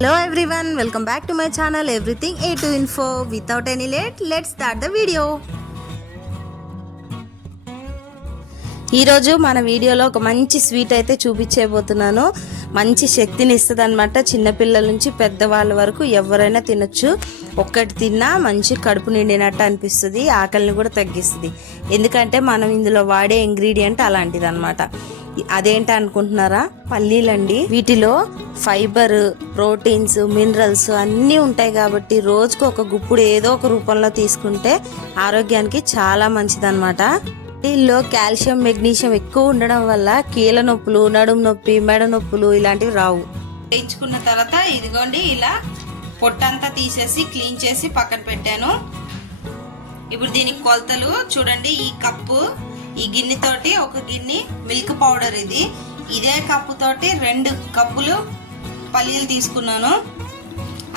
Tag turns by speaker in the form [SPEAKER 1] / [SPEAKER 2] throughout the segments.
[SPEAKER 1] Hello everyone welcome back to my channel everything A to info without any late let start the video ఈరోజు మన వీడియోలో ఒక మంచి sweet అయితే చూపించేయబోతున్నాను మంచి శక్తిని ఇస్తుంది అనమాట చిన్నపిల్లల నుంచి పెద్దవాళ్ళ వరకు ఎవరైనా తినొచ్చు. ఒక్కటి తిన్నా మంచి కడుపు నిండినట్టు అనిపిస్తుంది ఆకలిని కూడా తగ్గిస్తుంది. ఎందుకంటే మనం ఇందులో వాడే ఇంగ్రీడియంట్ అలాంటిది అనమాట అదేంటి అనుకుంటున్నారా? పల్లీలండి. వీటిలో ఫైబర్ ప్రోటీన్స్ మినరల్స్ అన్నీ ఉంటాయి కాబట్టి రోజుకు ఒక గుప్పుడు ఏదో ఒక రూపంలో తీసుకుంటే ఆరోగ్యానికి చాలా మంచిదన్నమాట. వీటిల్లో కాల్షియం మెగ్నీషియం ఎక్కువ ఉండడం వల్ల కీళ్ళ నొప్పులు నడుము నొప్పి మెడ నొప్పులు ఇలాంటివి రావు. తెచ్చుకున్న తర్వాత ఇదిగోండి ఇలా పొట్టంతా తీసేసి క్లీన్ చేసి పక్కన పెట్టాను. ఇప్పుడు దీనికి కొలతలు చూడండి ఈ కప్పు ఈ గిన్నెతోటి ఒక గిన్నె మిల్క్ పౌడర్ ఇది. ఇదే కప్పు తోటి రెండు కప్పులు పల్లీలు తీసుకున్నాను.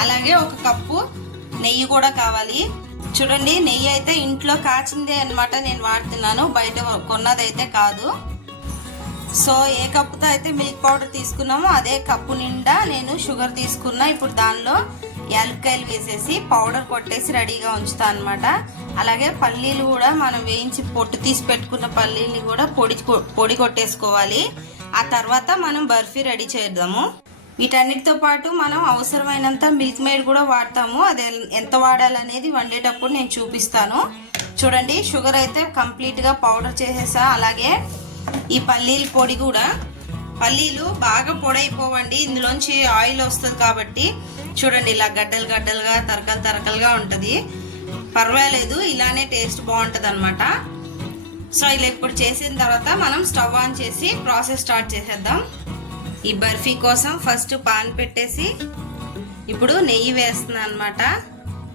[SPEAKER 1] అలాగే ఒక కప్పు నెయ్యి కూడా కావాలి. చూడండి నెయ్యి అయితే ఇంట్లో కాచిందే అన్నమాట నేను వాడుతున్నాను. బయట కొన్నదైతే కాదు. సో ఏ కప్పుతో అయితే మిల్క్ పౌడర్ తీసుకున్నామో అదే కప్పు నిండా నేను షుగర్ తీసుకున్నా ఇప్పుడు దానిలో. యాలక్కాయలు వేసేసి పౌడర్ కొట్టేసి రెడీగా ఉంచుతా అనమాట అలాగే పల్లీలు కూడా మనం వేయించి పొట్టు తీసి పెట్టుకున్న పల్లీల్ని కూడా పొడి పొడి కొట్టేసుకోవాలి. ఆ తర్వాత మనం బర్ఫీ రెడీ చేద్దాము. వీటన్నిటితో పాటు మనం అవసరమైనంత మిల్క్ మేడ్ కూడా వాడతాము. అది ఎంత వాడాలనేది వండేటప్పుడు నేను చూపిస్తాను. చూడండి షుగర్ అయితే కంప్లీట్గా పౌడర్ చేసేసా. అలాగే ఈ పల్లీల పొడి కూడా పల్లీలు బాగా పొడైపోవండి. ఇందులోంచి ఆయిల్ వస్తుంది కాబట్టి చూడండి ఇలా గడ్డలు గడ్డలుగా తరకలు తరకలుగా ఉంటుంది. పర్వాలేదు ఇలానే టేస్ట్ బాగుంటుంది అనమాట సో ఇలా ఇప్పుడు చేసిన తర్వాత మనం స్టవ్ ఆన్ చేసి ప్రాసెస్ స్టార్ట్ చేసేద్దాం. ఈ బర్ఫీ కోసం ఫస్ట్ పాన్ పెట్టేసి ఇప్పుడు నెయ్యి వేస్తున్నాను అనమాట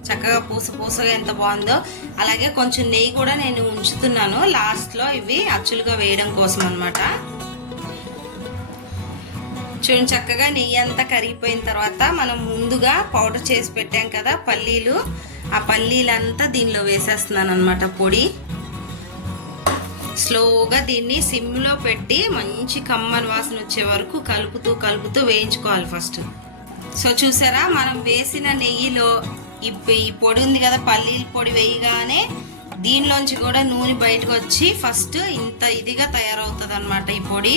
[SPEAKER 1] చక్కగా పూస పూసగా ఎంత బాగుందో. అలాగే కొంచెం నెయ్యి కూడా నేను ఉంచుతున్నాను. లాస్ట్లో ఇవి అచ్చులుగా వేయడం కోసం అనమాట చూడండి చక్కగా నెయ్యి అంతా కరిగిపోయిన తర్వాత మనం ముందుగా పౌడర్ చేసి పెట్టాం కదా పల్లీలు. ఆ పల్లీలంతా దీనిలో వేసేస్తున్నాను అనమాట పొడి. స్లోగా దీన్ని సిమ్లో పెట్టి మంచి కమ్మని వాసన వచ్చే వరకు కలుపుతూ కలుపుతూ వేయించుకోవాలి ఫస్ట్. సో చూసారా మనం వేసిన నెయ్యిలో ఈ ఈ పొడి ఉంది కదా పల్లీల పొడి వేయగానే దీనిలోంచి కూడా నూనె బయటకు వచ్చి ఫస్ట్ ఇంత ఇదిగా తయారవుతుంది అనమాట ఈ పొడి.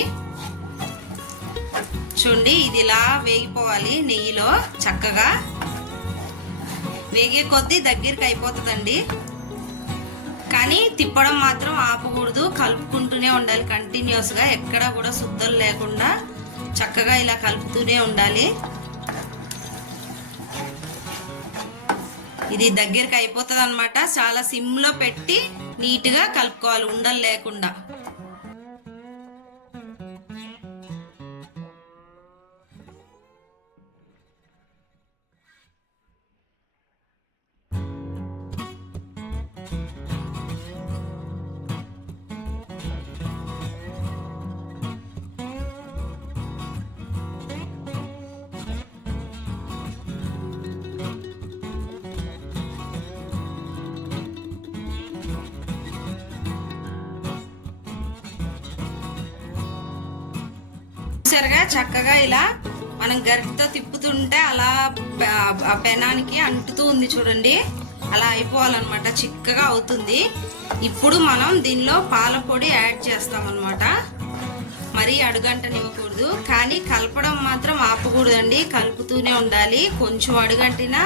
[SPEAKER 1] చూడండి ఇది ఇలా వేగిపోవాలి నెయ్యిలో చక్కగా. వేగే కొద్దీ దగ్గరికి అయిపోతుందండి. కానీ తిప్పడం మాత్రం ఆపకూడదు కలుపుకుంటూనే ఉండాలి కంటిన్యూస్గా ఎక్కడా కూడా శుద్ధలు లేకుండా చక్కగా ఇలా కలుపుతూనే ఉండాలి. ఇది దగ్గరికి అయిపోతుంది అనమాట చాలా సిమ్లో పెట్టి నీట్గా కలుపుకోవాలి ఉండలు లేకుండా. చూసారుగా చక్కగా ఇలా మనం గరిటతో తిప్పుతుంటే అలా ఆ పెనానికి అంటుతూ ఉంది చూడండి. అలా అయిపోవాలన్నమాట. చిక్కగా అవుతుంది. ఇప్పుడు మనం దీనిలో పాలపొడి యాడ్ చేస్తామన్నమాట. మరీ అడుగంటనివ్వకూడదు. కానీ కలపడం మాత్రం ఆపకూడదండి. కలుపుతూనే ఉండాలి. కొంచెం అడుగంటినా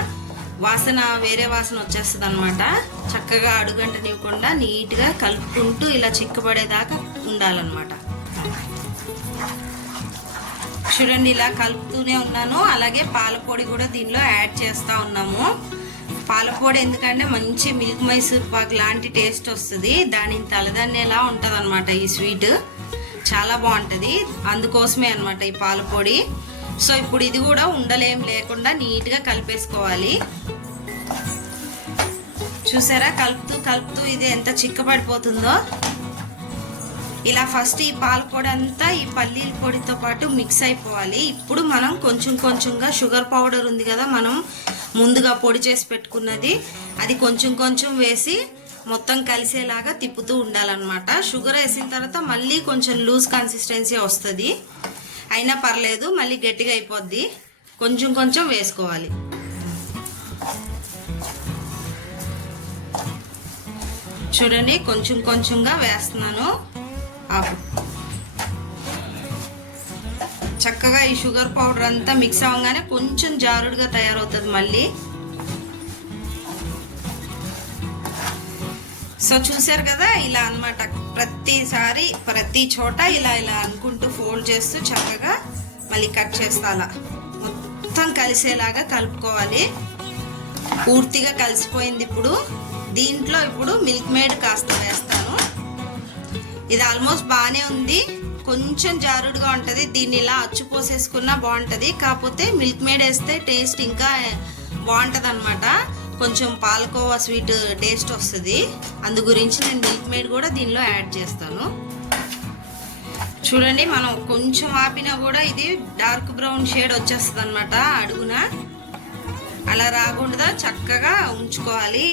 [SPEAKER 1] వాసన వేరే వాసన వచ్చేస్తుంది అనమాట చక్కగా అడుగంటనివ్వకుండా నీట్గా కలుపుకుంటూ ఇలా చిక్కబడేదాకా ఉండాలన్నమాట. చూడండి ఇలా కలుపుతూనే ఉన్నాను. అలాగే పాలపొడి కూడా దీనిలో యాడ్ చేస్తూ ఉన్నాము. పాలపొడి ఎందుకంటే మంచి మిల్క్ మైసూర్ పాక్ లాంటి టేస్ట్ వస్తుంది. దాని తలదన్నేలా ఉంటుంది అనమాట ఈ స్వీట్. చాలా బాగుంటుంది. అందుకోసమే అనమాట ఈ పాలపొడి. సో ఇప్పుడు ఇది కూడా ఉండలేం లేకుండా నీట్గా కలిపేసుకోవాలి. చూసారా? కలుపుతూ కలుపుతూ ఇది ఎంత చిక్కబడిపోతుందో ఇలా ఫస్ట్ ఈ పాల పొడి అంతా ఈ పల్లీల పొడితో పాటు మిక్స్ అయిపోవాలి. ఇప్పుడు మనం కొంచెం కొంచెంగా షుగర్ పౌడర్ ఉంది కదా మనం ముందుగా పొడి చేసి పెట్టుకున్నది. అది కొంచెం కొంచెం వేసి మొత్తం కలిసేలాగా తిప్పుతూ ఉండాలన్నమాట. షుగర్ వేసిన తర్వాత మళ్ళీ కొంచెం లూజ్ కన్సిస్టెన్సీ వస్తుంది. అయినా పర్లేదు మళ్ళీ గట్టిగా అయిపోద్ది. కొంచెం కొంచెం వేసుకోవాలి. చూడండి కొంచెం కొంచెంగా వేస్తున్నాను. ఆపు చక్కగా ఈ షుగర్ పౌడర్ అంతా మిక్స్ అవ్వగానే కొంచెం జారుడుగా తయారవుతుంది మళ్ళీ. సో చూసారు కదా ఇలా అనమాట ప్రతిసారి ప్రతి చోట ఇలా ఇలా అనుకుంటూ ఫోల్డ్ చేస్తూ చక్కగా మళ్ళీ కట్ చేస్తా అలా. మొత్తం కలిసేలాగా కలుపుకోవాలి. పూర్తిగా కలిసిపోయింది ఇప్పుడు. దీంట్లో ఇప్పుడు మిల్క్ మేడ్ కాస్త వేస్తాను. ఇది ఆల్మోస్ట్ బాగానే ఉంది. కొంచెం జారుడుగా ఉంటుంది. దీన్ని ఇలా అచ్చు పోసేసుకున్నా బాగుంటుంది. కాకపోతే మిల్క్ మేడ్ వేస్తే టేస్ట్ ఇంకా బాగుంటుంది అనమాట కొంచెం పాలకోవా స్వీట్ టేస్ట్ వస్తుంది. అందు గురించి నేను మిల్క్ మేడ్ కూడా దీనిలో యాడ్ చేస్తాను. చూడండి మనం కొంచెం ఆపినా కూడా ఇది డార్క్ బ్రౌన్ షేడ్ వచ్చేస్తుంది అనమాట అడుగున. అలా రాకుండా చక్కగా ఉంచుకోవాలి.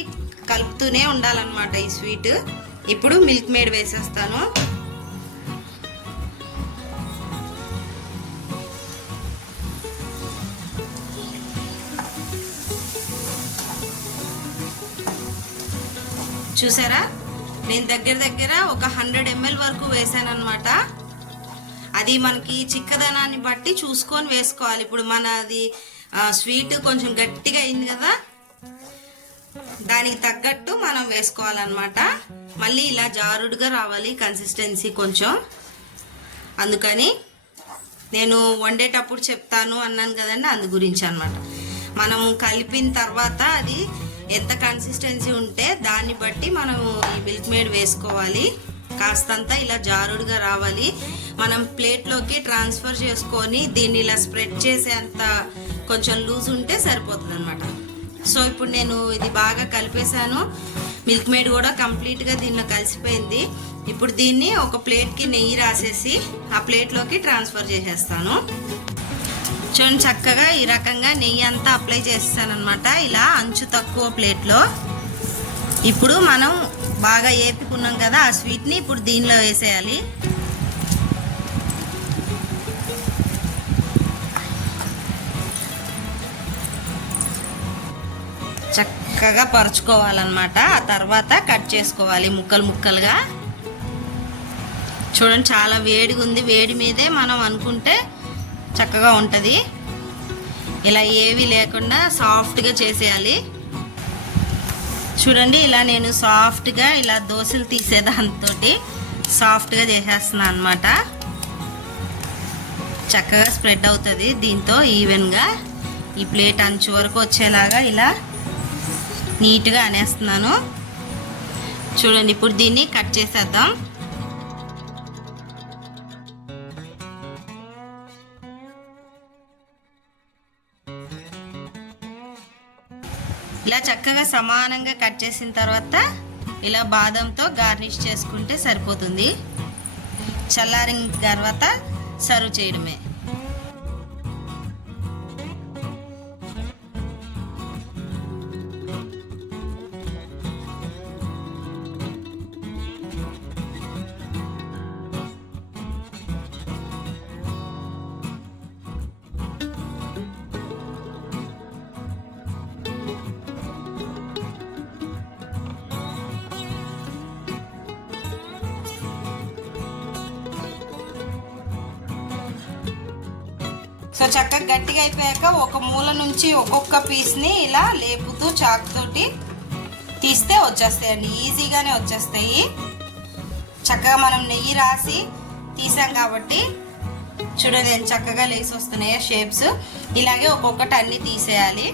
[SPEAKER 1] కలుపుతూనే ఉండాలన్నమాట ఈ స్వీట్. ఇప్పుడు మిల్క్ మేడ్ వేసేస్తాను. చూసారా? నేను దగ్గర దగ్గర ఒక హండ్రెడ్ ఎంఎల్ వరకు వేసాను అది మనకి చిక్కదనాన్ని బట్టి చూసుకొని వేసుకోవాలి. ఇప్పుడు మన అది స్వీట్ కొంచెం గట్టిగా అయింది కదా దానికి తగ్గట్టు మనం వేసుకోవాలన్నమాట. మళ్ళీ ఇలా జారుడుగా రావాలి కన్సిస్టెన్సీ కొంచెం. అందుకని నేను వండేటప్పుడు చెప్తాను అన్నాను కదండి అందు గురించి అనమాట మనం కలిపిన తర్వాత అది ఎంత కన్సిస్టెన్సీ ఉంటే దాన్ని బట్టి మనము ఈ మిల్క్ మేడ్ వేసుకోవాలి. కాస్తంతా ఇలా జారుడుగా రావాలి. మనం ప్లేట్లోకి ట్రాన్స్ఫర్ చేసుకొని దీన్ని ఇలా స్ప్రెడ్ చేసేంత కొంచెం లూజ్ ఉంటే సరిపోతుంది అనమాట సో ఇప్పుడు నేను ఇది బాగా కలిపేశాను. మిల్క్ మేడ్ కూడా కంప్లీట్గా దీనిలో కలిసిపోయింది. ఇప్పుడు దీన్ని ఒక ప్లేట్కి నెయ్యి రాసేసి ఆ ప్లేట్లోకి ట్రాన్స్ఫర్ చేసేస్తాను. చూడండి చక్కగా ఈ రకంగా నెయ్యి అంతా అప్లై చేస్తాను అనమాట ఇలా అంచు తక్కువ ప్లేట్లో. ఇప్పుడు మనం బాగా ఏపుకున్నాం కదా ఆ స్వీట్ని ఇప్పుడు దీనిలో వేసేయాలి. చక్కగా పరుచుకోవాలన్నమాట. ఆ తర్వాత కట్ చేసుకోవాలి ముక్కలు ముక్కలుగా. చూడండి చాలా వేడిగా ఉంది వేడి మీదే మనం అనుకుంటే చక్కగా ఉంటుంది. ఇలా ఏవి లేకుండా సాఫ్ట్గా చేసేయాలి. చూడండి ఇలా నేను సాఫ్ట్గా ఇలా దోశలు తీసేదాంతో సాఫ్ట్గా చేసేస్తున్నాను అనమాట చక్కగా స్ప్రెడ్ అవుతుంది దీంతో ఈవెన్గా. ఈ ప్లేట్ అంచు వరకు వచ్చేలాగా ఇలా నీట్గా అనేస్తున్నాను. చూడండి ఇప్పుడు దీన్ని కట్ చేసేద్దాం. ఇలా చక్కగా సమానంగా కట్ చేసిన తర్వాత ఇలా బాదంతో గార్నిష్ చేసుకుంటే సరిపోతుంది. చల్లారిన తర్వాత సర్వ్ చేయడమే. సో చక్కగా గట్టిగా అయిపోయాక ఒక మూల నుంచి ఒక్కొక్క పీస్ని ఇలా లేపుతూ చాక్ తీస్తే వచ్చేస్తాయండి ఈజీగానే వచ్చేస్తాయి. చక్కగా మనం నెయ్యి రాసి తీసాం కాబట్టి చూడండి ఎంత చక్కగా లేసి వస్తున్నాయో షేప్స్ ఇలాగే ఒక్కొక్కటి అన్ని తీసేయాలి.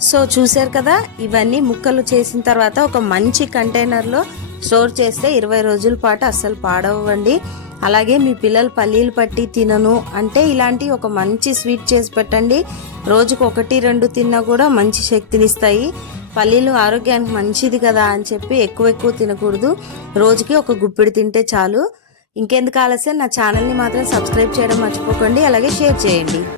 [SPEAKER 2] సో చూసారు కదా ఇవన్నీ ముక్కలు చేసిన తర్వాత ఒక మంచి కంటైనర్లో స్టోర్ చేస్తే ఇరవై రోజుల పాటు అస్సలు పాడవండి అలాగే మీ పిల్లలు పల్లీలు పట్టి తినను. అంటే ఇలాంటి ఒక మంచి స్వీట్ చేసి పెట్టండి. రోజుకు ఒకటి రెండు తిన్నా కూడా మంచి శక్తినిస్తాయి. పల్లీలు ఆరోగ్యానికి మంచిది కదా అని చెప్పి ఎక్కువ ఎక్కువ తినకూడదు. రోజుకి ఒక గుప్పిడి తింటే చాలు. ఇంకెందుకు ఆలస్యం? నా ఛానల్ని మాత్రం సబ్స్క్రైబ్ చేయడం మర్చిపోకండి. అలాగే షేర్ చేయండి.